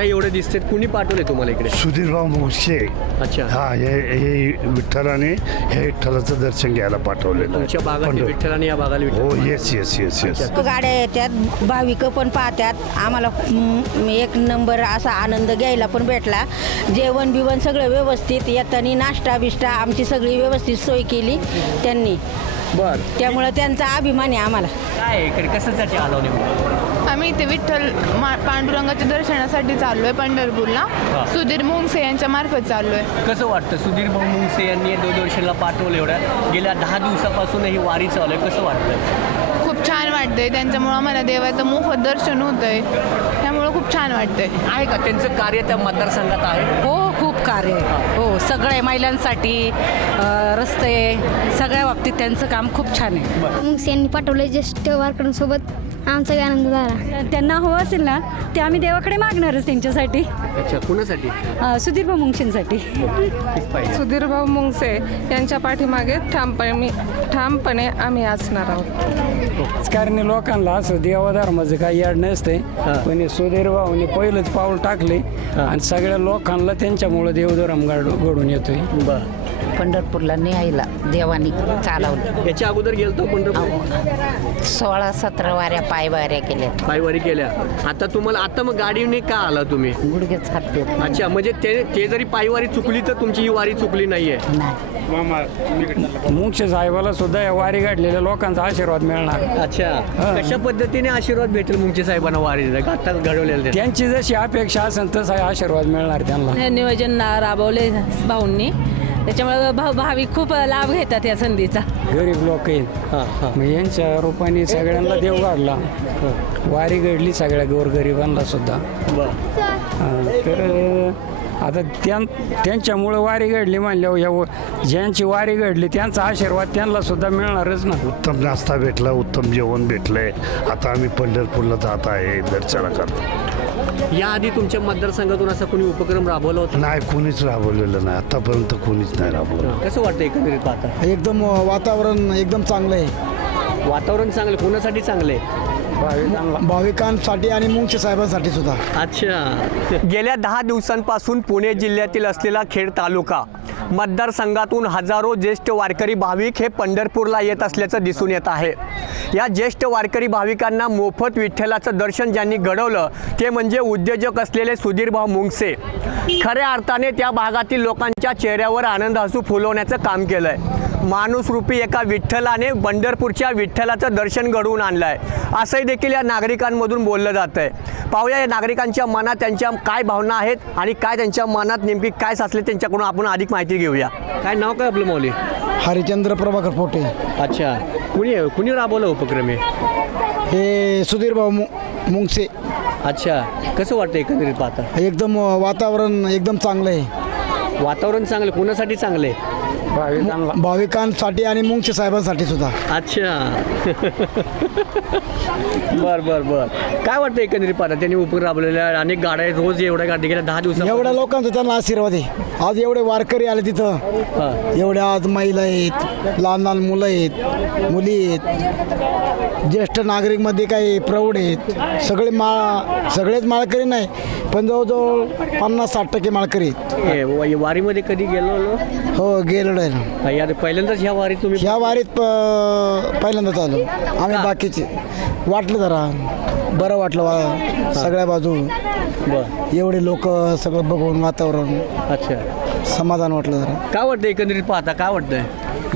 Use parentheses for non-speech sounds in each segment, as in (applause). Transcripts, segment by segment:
गाड्या एवढ्या दिसतात कुणी पाठवले तुम्हाला इकडे? सुधीरभाऊ मुक्षे अच्छा. हा हे हे विठ्ठलाने हे विठ्ठलाचं दर्शन घ्यायला पाठवलेलं आहे. तुमच्या भागात पंढर- विठ्ठल आणि या भागाला हो येस येस येस येस गाड्या येतात भाविक पण पाहतात आम्हाला हम्म, एक नंबर असा आनंद घ्यायला पण भेटला. जेवण बिवण सगळं व्यवस्थित येताना नाश्ता बिष्टा आमची सगळी व्यवस्थित सोय केली त्यांनी. बर. त्यामुळं त्यांचा अभिमान आहे आम्हाला. काय आहे इकडे? कशासाठी आलो नेमकं? आम्ही इथे विठ्ठल मा- पांडुरंगाच्या दर्शनासाठी चाललोय पंढरपूरला. सुधीर मुंगसे यांच्या मार्फत चाललोय. कसं वाटतं? सुधीर भाऊ मुंगसे यांनी दूरदर्शनला पाठवलं एवढ्या गेल्या दहा दिवसापासून ही वारी चालू आहे. कसं वाटतं खूप छान वाटतंय. त्यांच्यामुळं आम्हाला देवाचं मोफत दर्शन होतंय. त्यामुळं खूप छान वाटतंय. आहे का? त्यांचं कार्य त्या मतदारसंघात आहे? हो खूप कार्य आहे. हो. सगळे महिलांसाठी अ, रस्ते सगळ्या बाबतीत त्यांचं काम खूप छान आहे. मग यांनी पाठवले ज्येष्ठ वारकऱ्यांसोबत. आमचा बी आनंद झाला. त्यांना हवं असेल ना ते आम्ही देवाकडे मागणारच त्यांच्यासाठी. अच्छा कुणासाठी? अं, सुधीर मुंगशींसाठी सुधीरभाऊ मुंगसे यांच्या पाठीमागे ठामपणे ठामपणे आम्ही असणार आहोत. राजकारणी लोकांना असं देवाधर्माचं काही याड नसते. पण हे सुधीर भाऊनी पहिलंच पाऊल टाकले. आणि सगळ्या लोकांना त्यांच्यामुळे देवधर्म घड- घडून येतोय. बर. पंढरपूरला न्यायला देवानी चालवलं. याच्या अगोदर गेलतो पंढरपूर? सोळा सतरा वाऱ्या पायवाऱ्या केल्या पायवारी केल्या. आता तुम्हाला आता मग गाडीने का आला तुम्ही? गुडघेच हात अच्छा म्हणजे ते ते जरी पायवारी चुकली तर तुमची ही वारी चुकली नाहीये. मुख्य साहेबाला सुद्धा या वारी घडलेल्या लोकांचा आशीर्वाद मिळणार. अच्छा. कशा पद्धतीने आशीर्वाद भेटेल मुंगचे साहेबांना वारी आता घडवलेलं? त्यांची जशी अपेक्षा असेल तसा आशीर्वाद मिळणार त्यांना. नियोजन राबवले भाऊंनी. त्याच्यामुळे भाव भाविक खूप लाभ घेतात या संधीचा. गरीब लोक हा, हा. मग यांच्या रूपाने सगळ्यांना देव काढला वारी घडली सगळ्या गोरगरिबांना सुद्धा. हा, तर आता त्यां त्यांच्यामुळं वारी घडली म्हणल्यावर या व- ज्यांची वारी घडली त्यांचा आशीर्वाद त्यांना सुद्धा मिळणारच ना उत्तम नाश्ता भेटला उत्तम जेवण भेटलंय. आता आम्ही पंढरपूरला जात आहे दर्शनाकरता याआधी तुमच्या मतदारसंघातून असा कोणी उपक्रम राबवला होता? नाही कोणीच राबवलेलं नाही. आतापर्यंत कोणीच नाही राबवलं. कसं वाटतं एकंदरीत पाहता? एकदम वातावरण एकदम चांगलं आहे. वातावरण चांगलं कोणासाठी चांगलं आहे? भाविकांसाठी आणि मुंगचे साहेबांसाठी सुद्धा. अच्छा. गेल्या दहा दिवसांपासून पुणे जिल्ह्यातील असलेला खेड तालुका मतदारसंघातून हजारो ज्येष्ठ वारकरी भाविक हे पंढरपूरला येत असल्याचं दिसून येत आहे. या ज्येष्ठ वारकरी भाविकांना मोफत विठ्ठलाचं दर्शन ज्यांनी घडवलं ते म्हणजे उद्योजक असलेले सुधीरभाऊ मुंगसे. खऱ्या अर्थाने त्या भागातील लोकांच्या चेहऱ्यावर आनंद हसू फुलवण्याचं काम केलं आहे माणूसरूपी एका विठ्ठलाने पंढरपूरच्या विठ्ठलाचं दर्शन घडवून आणलं आहे असंही देखील या नागरिकांमधून बोललं जात आहे पाहूया या नागरिकांच्या मनात त्यांच्या काय भावना आहेत आणि काय त्यांच्या मनात नेमकी काय साचले त्यांच्याकडून आपण अधिक माहिती घेऊया. काय नाव काय आपलं मौली हरिचंद्र प्रभाकर पोटे. अच्छा. कुणी कुणी राबवलं उपक्रम? हे सुधीरभाऊ मु मुंगसे. अच्छा. कसं वाटतं एकंदरीत पाहता एकदम वातावरण एकदम चांगलं आहे. वातावरण चांगलं? कोणासाठी चांगलं आहे? भाविकांना. भाविकांसाठी आणि मुंगचे साहेबांसाठी सुद्धा. अच्छा. बर बर बर. काय वाटतं एकंदरीत पाहता? त्यांनी उपक्रम राबवलेल्या अनेक गाड्या आहेत, रोज एवढ्या गाड्या गेल्या दहा दिवसात एवढ्या लोकांचा त्यांना आशीर्वाद आहे. आज एवढे वारकरी आले तिथं. एवढ्या आज महिला आहेत लहान लहान मुलं आहेत मुली आहेत. ज्येष्ठ नागरिकमध्ये काही प्रौढ आहेत. सगळे मा सगळेच माळकरी नाही. पण जवळजवळ पन्नास साठ टक्के माळकरी आहेत. हे, वा- वारीमध्ये कधी गेलो? हो गेलेलो आहे ना. या पहिल्यांदाच ह्या वारीत तुम्ही ह्या वारीत प- पहिल्यांदाच आलो. आम्ही बाकीचे. वाटलं जरा. बरं वाटलं वा सगळ्या बाजू. बर. एवढे लोक सगळं बघून वातावरण. अच्छा. समाधान वाटलं जरा. काय वाटतं एकंदरीत पाहता? काय वाटतंय?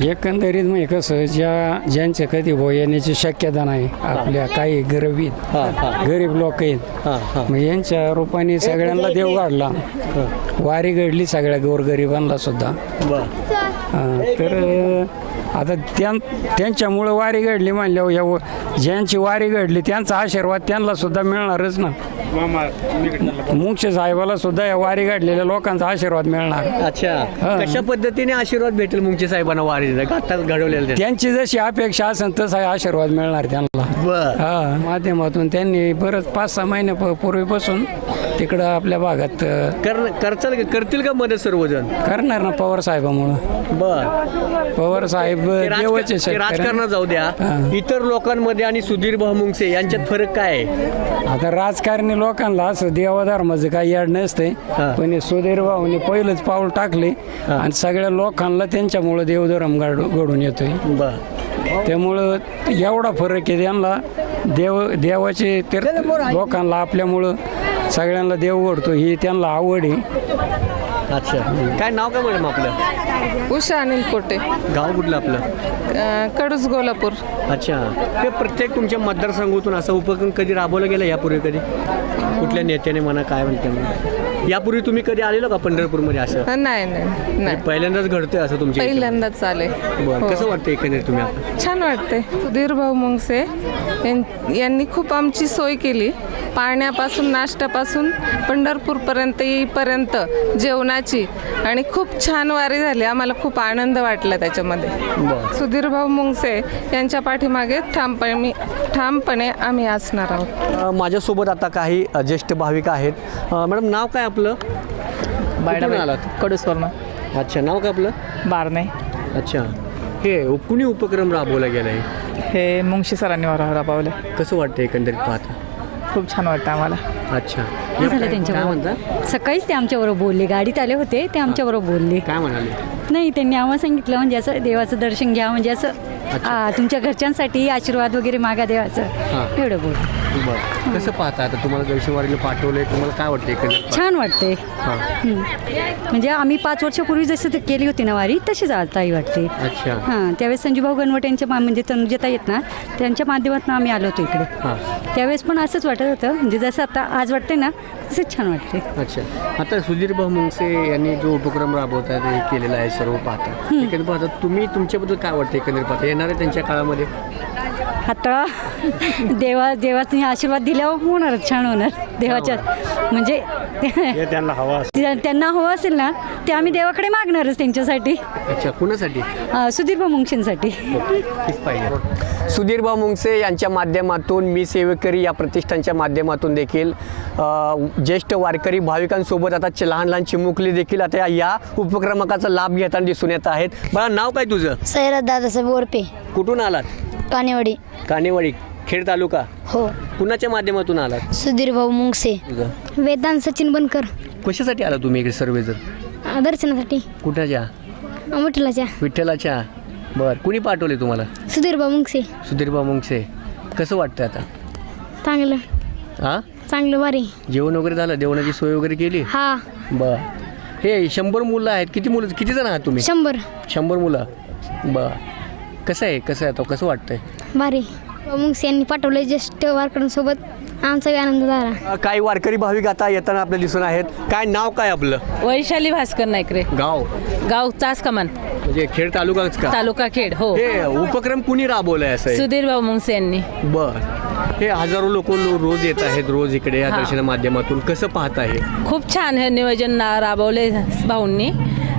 एकंदरीत म्हणजे कसं ज्या ज्यांच्या कधी भो येण्याची शक्यता नाही आपल्या काही गरीबीत गरीब लोक आहेत मग यांच्या रूपाने सगळ्यांना देव काढला वारी घडली सगळ्या गोरगरिबांना सुद्धा. तर आता त्यां त्यांच्यामुळं वारी घडली म्हणल्यावर या व- ज्यांची वारी घडली त्यांचा आशीर्वाद त्यांना सुद्धा मिळणारच ना. मुख्य साहेबाला सुद्धा या वारी घडलेल्या लोकांचा आशीर्वाद मिळणार. अच्छा. कशा पद्धतीने आशीर्वाद भेटेल मुंगचे साहेबांना वारी आता घडवलेलं त्यांची जशी अपेक्षा असेल तसा आशीर्वाद मिळणार त्यांना. बर. हा माध्यमातून त्यांनी बरंच पाच सहा महिन्या पूर्वीपासून तिकडं आपल्या भागात अ, कर करचाल का- करतील का मदत सर्वजण? करणार ना पवार साहेबामुळं. बर. पवार साहेब ब- ते राजक- देवाचे ते शेतकरी. राजकारणात जाऊ द्या. हां. इतर लोकांमध्ये आणि सुधीर भाऊ मुंगसे यांच्यात फरक काय आहे? आता राजकारणी लोकांना असं देवाधर्माचं काही याड नसते. हा. पण हे सुधीर भाऊने पहिलंच पाऊल टाकले आणि सगळ्या लोकांना त्यांच्यामुळं देवधर्म घड- घडून येतोय. बर. त्यामुळं एवढा फरक आहे त्यांना. देव देवाचे ते लोकांना आपल्यामुळं सगळ्यांना देव ओढतो ही त्यांना आवड आहे. अच्छा. काय नाव काय मॅडम आपलं? उषा अनिल कोटे गाव कुठलं आपलं? अं, कडूस गोलापूर. अच्छा. हे प्रत्येक तुमच्या मतदारसंघातून असा उपक्रम कधी राबवला गेला यापूर्वी कधी? कुठल्या नेत्याने म्हणा काय म्हणते म्हणा? यापूर्वी तुम्ही कधी आलेलो का पंढरपूरमध्ये असं? अं, नाही नाही नाही. पहिल्यांदाच घडतंय असं तुमच्या इथे? पहिल्यांदाच आले. बरं हो. कसं वाटतं एकंदरीत तुम्ही आता? छान वाटते सुधीर भाऊ मुंगसे. यां- यांनी खूप आमची सोय केली. पाण्यापासून नाश्त्यापासून पंढरपूरपर्यंत येईपर्यंत जेवणाची आणि खूप छान वारी झाली. आम्हाला खूप आनंद वाटला त्याच्यामध्ये. बरं. सुधीर भाऊ मुंगसे यांच्या पाठीमागे ठामपणे ठामपणे आम्ही असणार आहोत. माझ्यासोबत आता काही ज्येष्ठ भाविक आहेत. मॅडम नाव काय आपलं? आलात? कडूस अच्छा नाव काय आपलं? बारणे. अच्छा. हे कुणी उपक्रम राबवला गेला आहे हे मुंशी सरांनी राबवले. कसं वाटतं एकंदरीत पाहता? खूप छान वाटतं आम्हाला. अच्छा. झालं काय त्यांच्याबरोबर सकाळीच ते आमच्याबरोबर बोलले. गाडीत आले होते ते आमच्याबरोबर बोलले. काय म्हणाले? नाही त्यांनी आम्हाला सांगितलं म्हणजे असं देवाचं दर्शन घ्या म्हणजे असं तुमच्या घरच्यांसाठी आशीर्वाद वगैरे मागा. देवाचं. एवढं बोल. बरं. कसं पाहता आता तुम्हाला दर्शनवारीला पाठवलंय तुम्हाला काय वाटतं एकंदरीत छान वाटते हां. हं. म्हणजे आम्ही पाच वर्षापूर्वी जसं ते केली होती ना वारी तशीच आताही वाटते. अच्छा. हां त्यावेळेस संजूभाऊ गणवट यांच्या मा- म्हणजे तनुजता येत ना त्यांच्या माध्यमातून आम्ही आलो होतो इकडे. हां. त्यावेळेस पण असंच वाटत होतं. म्हणजे जसं आता आज वाटते ना तसंच छान वाटते अच्छा. आता सुधीर भाऊ मुंगसे यांनी जो उपक्रम राबवतात हे केलेला आहे सर्व पाहता. एकंदरीत पाहता तुम्ही तुमच्याबद्दल काय वाटतं एकंदरीत पाहता? येणाऱ्या त्यांच्या काळामध्ये? आता देवा देवाचे आशीर्वाद दिल्यावर होणारच छान होणार. देवाच्या म्हणजे त्यांना हवा त्या- त्यांना हवं असेल ना ते आम्ही देवाकडे मागणारच त्यांच्यासाठी. अच्छा कुणासाठी? सुधीर पाहिजे. सुधीरभाऊ मुंगसे यांच्या माध्यमातून मी सेवेकरी या प्रतिष्ठानच्या माध्यमातून देखील ज्येष्ठ वारकरी भाविकांसोबत आता लहान लहान चिमुकली देखील आता या- उपक्रमाचा लाभ घेताना दिसून येत आहेत. मला नाव काय तुझं? सैराज दादासाहेब ओरपे. कुठून आलात? कानेवाडी. कानेवाडी खेड तालुका? हो. कुणाच्या माध्यमातून आलात? सुधीर भाऊ मुंगसे. वेदांत सचिन बनकर. कशासाठी आला तुम्ही इकडे सर्वजण? दर्शनासाठी. कुठाच्या? विठ्ठलाच्या. विठ्ठलाच्या? बर. कुणी पाठवले तुम्हाला? सुधीर भाऊ मुंगसे. सुधीरभाऊ मुंगसे. कसं वाटतं आता? चांगलं. हां चांगलं वारी जेवण वगैरे झालं? जेवणाची सोय वगैरे केली? हा. बर. हे शंभर मुलं आहेत. किती मुलं किती जण आहात तुम्ही? शंभर. शंभर मुलं. बर. कसं आहे कसं आहे तो कसं वाटतंय? भारी. मुंगसे यांनी पाठवलं ज्येष्ठ वारकऱ्यांसोबत. आमचा आनंद झाला. काही वारकरी भाविक आता येताना आपल्या दिसून आहेत. काय नाव काय आपलं? वैशाली भास्कर नाईकरे. गाव? गाव चास कमान म्हणजे खेड तालुकाच का? तालुका खेड हो. हे उपक्रम कुणी राबवलाय असं? सुधीर भाऊ मुंगसे यांनी. बर. हे हजारो लोक रोज येत आहेत रोज इकडे या हा. दर्शना माध्यमातून कसं पाहत आहे खूप छान हे नियोजन ना- राबवले भाऊंनी.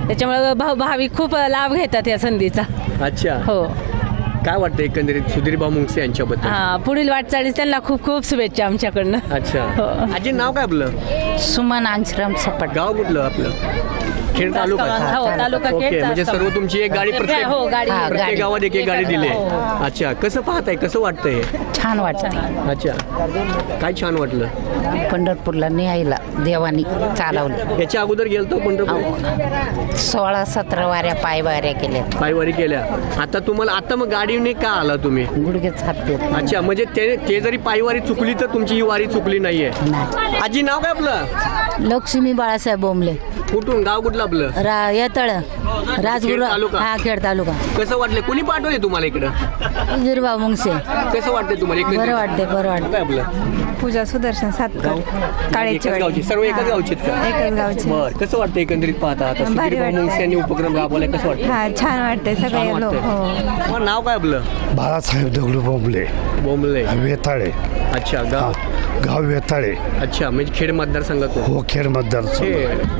त्याच्यामुळे भाऊ भाविक खूप लाभ घेतात या संधीचा. अच्छा. हो. काय वाटतं एकंदरीत सुधीर भाऊ मुंगसे यांच्याबद्दल? हा पुढील वाटचाळीस त्यांना खूप खूप शुभेच्छा आमच्याकडनं. अच्छा. हो. आजी नाव काय आपलं? सुमन आंश्रम सपट. गाव कुठलं आपलं? खेड तालुका हो तालुका ओके खेड म्हणजे सर्व तुमची एक गाडी प्रत्येक हो गाडी हा, प्रत्येक गाडी. गावात एक एक गाडी दिली. हो, हो. आहे अच्छा कसं पाहताय? कसं वाटतंय हे? छान वाटतं अच्छा. काय छान वाटलं? पंढरपूरला न्यायला देवानी चालवलं. याच्या अगोदर गेलतो पंढरपूर? सोळा सतरा वाऱ्या पाय वाऱ्या केल्या. पायवारी केल्या. आता तुम्हाला आता मग गाडीने का आला तुम्ही? गुडघेच हात देत अच्छा म्हणजे ते ते जरी पायवारी चुकली तर तुमची ही वारी चुकली नाहीये. नाही. आजी नाव काय आपलं? लक्ष्मी बाळासाहेब बोंबले. कुठून? गाव कुठलं आपलं? रा येतळ. राजगुरु खेड तालुका? हा खेड तालुका. कसं वाटलं? कुणी पाठवले तुम्हाला इकडं? सुधीरभाऊ मुंगसे. कसं वाटतंय तुम्हाला एकंदरीत? बरं वाटते बरं नाव काय आपलं? पूजा सुदर्शन सातकर एकाच गावची. सर्व एकाच गावची एकच गावची. बर कसं वाटतं एकंदरीत पाहता आता? भारी सुधीर भाऊ वाटतंय. मुंगसे यांनी उपक्रम राबवलाय कसं वाटतं हा छान वाटते सगळे लोक. हो. नाव काय आपलं? बाळासाहेब दगडू बोंबले. बोंबले. वेताळे. अच्छा हा गाव गाव वेताळे. अच्छा म्हणजे खेड मतदारसंघातून. हो खेड मतदार हे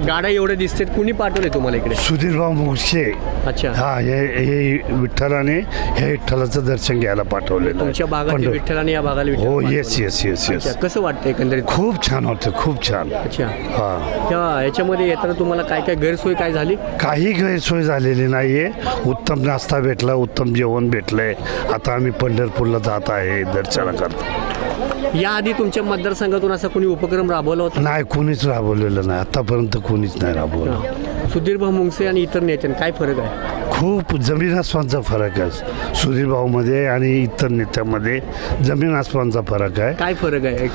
गाड्या एवढे दिसतात कुणी पाठवले तुम्हाला इकडे? सुधीरभाऊ मुक्षे अच्छा. हा हे हे विठ्ठलाने हे विठ्ठलाचं दर्शन घ्यायला पाठवलेलं आहे. तुमच्या भागात पंढर- विठ्ठल आणि या भागाला विठ्ठल हो पाठवलं. येस येस येस येस अच्छा कसं वाटतं एकंदरीत? खूप छान होतं खूप छान. अच्छा. हा. याच्यामध्ये येताना तुम्हाला काय काय गैरसोय काय झाली? काही गैरसोय झालेली नाहीये. उत्तम नाश्ता भेटला उत्तम जेवण भेटलंय. आता आम्ही पंढरपूरला जात आहे दर्शनाकरता याआधी तुमच्या मतदारसंघातून असा कोणी उपक्रम राबवला होता? नाही कोणीच राबवलेलं नाही. आतापर्यंत कोणीच नाही राबवलं. सुधीरभाऊ मुंगसे आणि इतर नेत्यांना काय फरक आहे? खूप जमीन आसमानचा फरक आहे. सुधीर भाऊमध्ये आणि इतर नेत्यामध्ये जमीन आसमानचा फरक आहे. काय फरक आहे?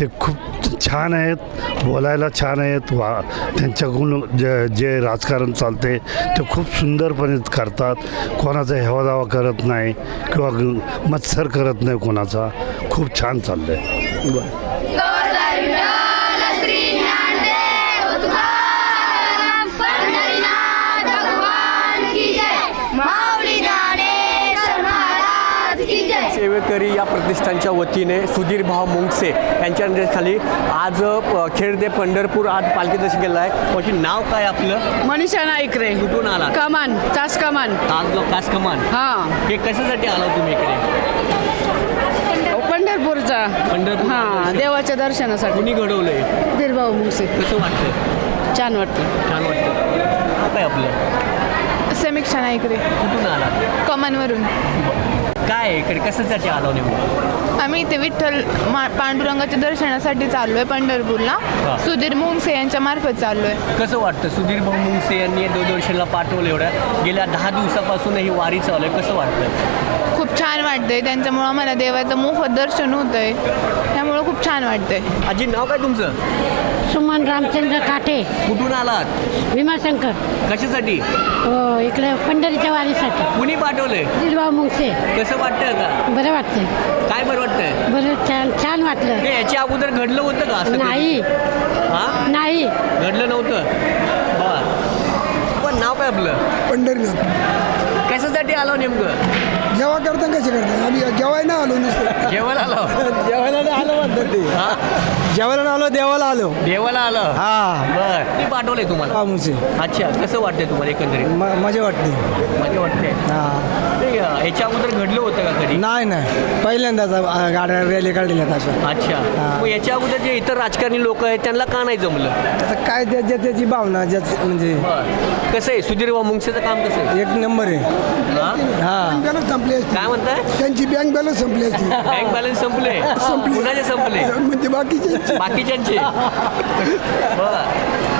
ते खूप छान आहेत बोलायला छान आहेत वा त्यांच्याकडून जे जे राजकारण चालते ते खूप सुंदरपणे करतात. कोणाचा हेवादावा करत नाही किंवा मत्सर करत नाही कोणाचा. खूप छान चाललं आहे बरं. प्रतिष्ठानच्या वतीने सुधीर भाऊ मुंगसे यांच्या खाली आज खेड ते पंढरपूर आज पालखी दर्शन केलं आहे. त्याची नाव काय आपलं? मनीषा नाईक रे. कुठून आला कमान तास कमान. तासगाव कास कमान. हा. हे कशासाठी आला तुम्ही इकडे? पंढरपूरचा. पंढरपूर हा देवाच्या दर्शनासाठी. कुणी घडवलंय? दीरभाऊ मुंगसे. कसं वाटतं छान वाटतं छान वाटतं काय आपलं? समीक्षा नाईकरे कुठून आला कमानवरून. काय इकडे? कशासाठी आलो नेमकं? आम्ही इथे विठ्ठल पांडुरंगाच्या दर्शनासाठी चाललोय पंढरपूरला. सुधीर मुंगसे यांच्या मार्फत चाललोय. कसं वाटतं? सुधीर भाऊ मुंगसे यांनी दूरदर्शनला पाठवलं एवढ्या गेल्या दहा दिवसापासून ही वारी चालू आहे कसं वाटतं? खूप छान वाटतंय. त्यांच्यामुळं आम्हाला देवाचं मोफत दर्शन होतंय. त्यामुळं खूप छान वाटतंय. आजी नाव काय तुमचं? सुमन रामचंद्र काठे कुठून आलात? भीमाशंकर. कशासाठी? हो इकडे पंढरीच्या वारीसाठी. कुणी पाठवलंय? दिलभाऊ मुंगसे. कसं वाटतं आता? बरं वाटतंय. काय बरं वाटतंय? बरं छान छान वाटलं. हे याच्या अगोदर घडलं होतं का असं? नाही. हा? नाही. घडलं नव्हतं? बर. पण नाव काय आपलं? पंढरीनाथ. कशासाठी आलो नेमकं? जेव्हा करता कसे करता? आम्ही जेवायला आलो नुसतं. जेवायला आलो. जेवायला आलो म्हणतात ते. हा? जेवायला आलो देवाला आलो. देवाला आलं? हा. बर. मी पाठवलंय तुम्हाला. अच्छा कसं वाटतंय तुम्हाला एकंदरीत? मजा वाटते माझे वाटतंय हा. ते याच्या अगोदर घडलं होतं का कधी? नाही नाही. पहिल्यांदाच आ, गाड्या रॅली काढलेल्या अशा. अच्छा. हा. मग याच्या अगोदर जे इतर राजकारणी लोक आहेत त्यांना का नाही जमलं? आता काय त्या ज्या त्याची भावना ज्या म्हणजे बर. कसं आहे? सुधीर मुंगसेचं काम कसं आहे? एक नंबर आहे. हा? हा. बॅलन्स संपली असती. काय म्हणताय? त्यांची बँक बॅलन्स संपली असती. (laughs) बँक बॅलन्स संपले. कुणाचे संपले? म्हणजे बाकीचे. बाकीच्यांचे. बर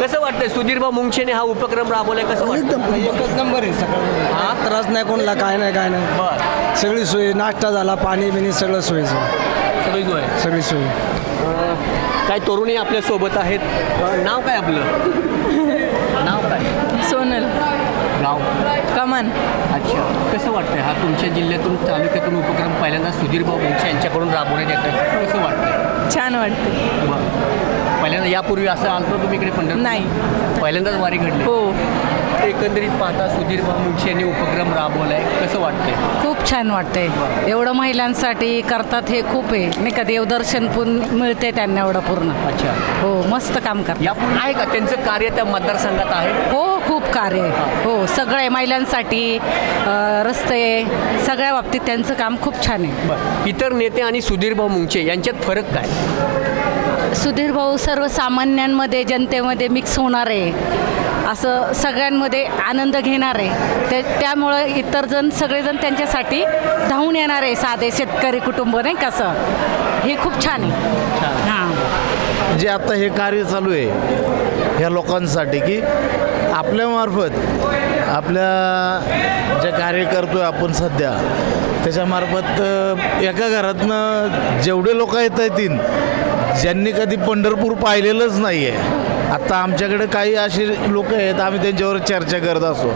कसं वाटतंय? सुधीरभाऊ मुंगशेने हा उपक्रम राबवलाय कसं वाटतं एकच नंबर आहे सगळं. हा? त्रास नाही कोणाला काय नाही काय नाही. बर. सगळी सोय नाश्ता झाला पाणी बिणी सगळं सोयीचं. सगळी सोय. सगळी सोय. काय तरुणी आपल्यासोबत आहेत? अ, नाव काय आपलं? नाव काय? सोनल. गाव कमान. अच्छा. कसं वाटतंय हा तुमच्या जिल्ह्यातून तालुक्यातून उपक्रम पहिल्यांदा सुधीरभाऊ मुंगशे यांच्याकडून राबवण्यात येतं कसं वाटतं छान वाटतं. बरं. पहिल्यांदा यापूर्वी असं आलतो तुम्ही इकडे पंढरपूर? नाही. पहिल्यांदाच वारी घडली. हो. एकंदरीत पाहता सुधीर मुंगशे यांनी उपक्रम राबवलाय. कसं वाटतंय? खूप छान वाटते एवढं महिलांसाठी करतात हे खूप आहे. नाही का देवदर्शन पण मिळते त्यांना एवढं पूर्ण. अच्छा. हो मस्त काम करतात. यापूर्वी आहे का? त्यांचं कार्य त्या मतदारसंघात आहे? हो खूप कार्य आहे. हो सगळे महिलांसाठी रस्ते सगळ्या बाबतीत त्यांचं काम खूप छान आहे. इतर नेते आणि सुधीरभाऊ मुंगशे यांच्यात फरक काय? सुधीर भाऊ सर्वसामान्यांमध्ये जनतेमध्ये मिक्स होणार आहे. असं सगळ्यांमध्ये आनंद घेणार आहे. ते त्यामुळं इतर जण सगळेजण त्यांच्यासाठी धावून येणार आहे साधे शेतकरी कुटुंब नाही कसं हे खूप छान आहे. हां. जे आता हे कार्य चालू आहे ह्या लोकांसाठी की आपल्यामार्फत आपल्या जे कार्य करतो आहे आपण सध्या त्याच्यामार्फत एका घरातनं जेवढे लोक येत येतील ज्यांनी कधी पंढरपूर पाहिलेलंच नाही आहे आत्ता आमच्याकडे काही असे लोक आहेत आम्ही त्यांच्यावर चर्चा करत असतो.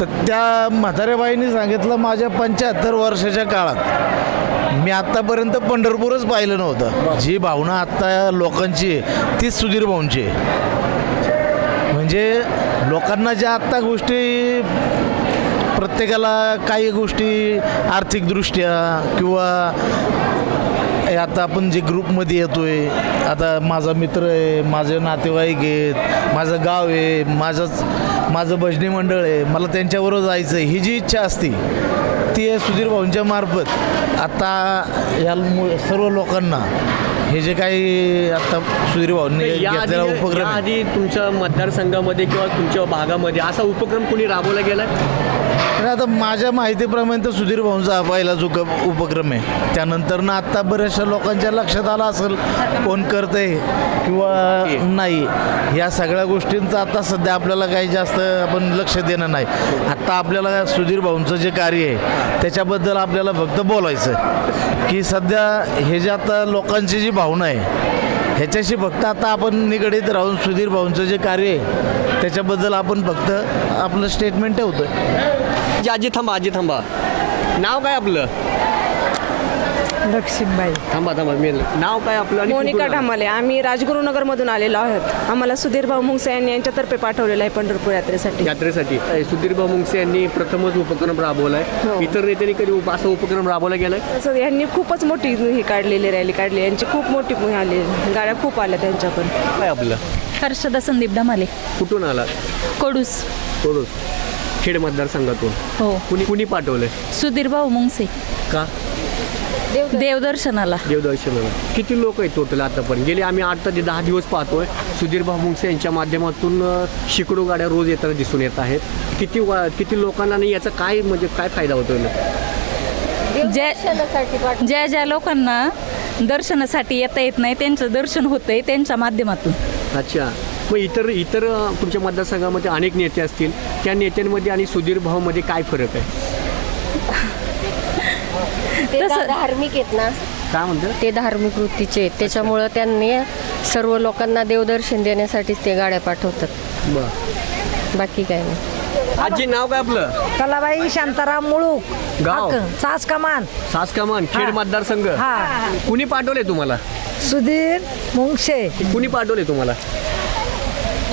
तर त्या म्हाताऱ्याबाईंनी सांगितलं माझ्या पंच्याहत्तर वर्षाच्या काळात मी आत्तापर्यंत पंढरपूरच पाहिलं नव्हतं. जी भावना आत्ता लोकांची आहे तीच सुधीर भाऊंची आहे. म्हणजे लोकांना ज्या आत्ता गोष्टी प्रत्येकाला काही गोष्टी आर्थिकदृष्ट्या किंवा आता आपण जे ग्रुपमध्ये येतो आहे आता माझा मित्र आहे माझे नातेवाईक आहेत माझं गाव आहे माझंच माझं भजनी मंडळ आहे मला त्यांच्याबरोबर जायचं आहे ही जी इच्छा असते ती आहे सुधीर भाऊंच्या मार्फत. आता या सर्व लोकांना हे जे काही आता सुधीर भाऊंनी या घेतलेला आधी उपक्रम या आहे. आधी तुमच्या मतदारसंघामध्ये किंवा तुमच्या भागामध्ये असा उपक्रम कुणी राबवला गेलाय? आणि आता माझ्या माहितीप्रमाणे तर सुधीर भाऊंचा हा पहिलाच उपक्रम आहे. त्यानंतर ना आत्ता बऱ्याचशा लोकांच्या लक्षात आलं असेल कोण करतंय किंवा नाही. या सगळ्या गोष्टींचं आता सध्या आपल्याला काही जास्त आपण लक्ष देणं नाही. आत्ता आपल्याला सुधीर भाऊंचं जे कार्य आहे त्याच्याबद्दल आपल्याला फक्त बोलायचं की सध्या हे जे आता लोकांची जी भावना आहे ह्याच्याशी फक्त आता आपण निगडीत राहून सुधीर भाऊंचं जे कार्य आहे त्याच्याबद्दल आपण फक्त आपलं स्टेटमेंट ठेवतोय. जी आजी थांबा आजी थांबा. नाव काय आपलं? लक्ष्मीबाई. थांबा थांबा मी नाव काय आपलं आणि मोनिका कुठून आला? ढामाले. आम्ही राजगुरुनगरमधून आलेलो आहोत. आम्हाला सुधीर भाऊ मुंगसे यांनी यांच्यातर्फे पाठवलेलं आहे पंढरपूर यात्रेसाठी. यात्रेसाठी. अ, सुधीरभाऊ मुंगसे यांनी प्रथमच उपक्रम राबवलाय. हो. इतर नेत्यांनी कधी उप- असा उपक्रम राबवला गेलाय? तसं यांनी खूपच मोठी ही काढलेली रॅली काढली. यांची खूप मोठी आली. गाड्या खूप आल्या त्यांच्या पण. काय आपलं? हर्षदा संदीप धमाले कुठून आला? कडूस. थोडं खेड मतदारसंघातून. हो. कुणी कुणी पाठवलंय? सुधीर भाऊ मुंगसे. का? देवदर्शनाला. देवदर्शनाला. किती लोक आहेत टोटल आतापर्यंत? गेले आम्ही आठ ते दहा दिवस पाहतोय. सुधीर मुंगसे यांच्या माध्यमातून शेकडो गाड्या रोज येताना दिसून येत आहेत. किती वा किती लोकांना नाही याचा काय म्हणजे काय फायदा होतोय? ना ज्या ज्या ज्या लोकांना दर्शनासाठी येता येत नाही त्यांचं दर्शन होतंय त्यांच्या माध्यमातून. अच्छा. मग इतर इतर तुमच्या मतदारसंघामध्ये अनेक नेते असतील. त्या नेत्यांमध्ये आणि सुधीर भाऊमध्ये काय फरक आहे? (laughs) ते धार्मिक आहेत ना? काय म्हणतात ते धार्मिक वृत्तीचे आहेत. त्याच्यामुळं त्यांनी सर्व लोकांना देवदर्शन देण्यासाठीच ते गाड्या पाठवतात. बर. बाकी काय नाही. आजी नाव काय आपलं? कलाबाई शांताराम मुळूक. गाव? सास कमान सास कमान खेड मतदारसंघ. हा. कुणी पाठवले तुम्हाला? सुधीर मुंगसे कुणी पाठवले तुम्हाला?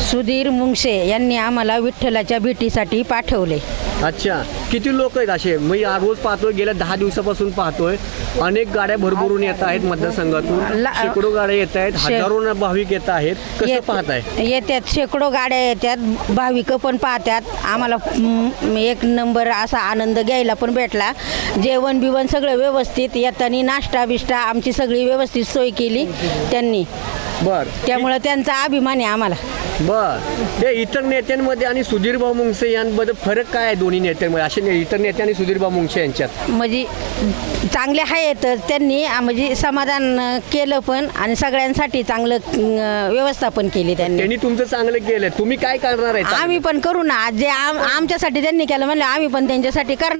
सुधीर मुंगशे यांनी आम्हाला विठ्ठलाच्या भेटीसाठी पाठवले. अच्छा किती लोक आहेत असे? मी रोज पाहतोय गेल्या दहा दिवसापासून पाहतोय. अनेक गाड्या भरभरून येत आहेत मतदारसंघातून. ला- शेकडो गाड्या येत आहेत शे- हजारो भाविक येत आहेत. कसं येत- पाहताय? येतात शेकडो गाड्या येतात भाविक पण पाहतात आम्हाला म, एक नंबर असा आनंद घ्यायला पण भेटला. जेवण बिवण सगळं व्यवस्थित येताना नाश्ता बिष्टा आमची सगळी व्यवस्थित सोय केली त्यांनी. बर. त्यामुळं त्यांचा अभिमान आहे आम्हाला. बर. ते इतर नेत्यांमध्ये आणि सुधीरभाऊ मुंगसे यांबद्दल फरक काय आहे दोन्ही नेत्यांमध्ये? असे इतर नेते आणि सुधीरभाऊ मुंगसे यांच्यात. म्हणजे चांगले आहेत त्यांनी म्हणजे समाधान केलं पण आणि सगळ्यांसाठी चांगलं अं, व्यवस्थापन केली त्यांनी. त्यांनी तुमचं चांगलं केलं तुम्ही काय करणार आहे? आम्ही पण करू ना. जे आम- आमच्यासाठी त्यांनी केलं म्हणलं आम्ही पण त्यांच्यासाठी करणार.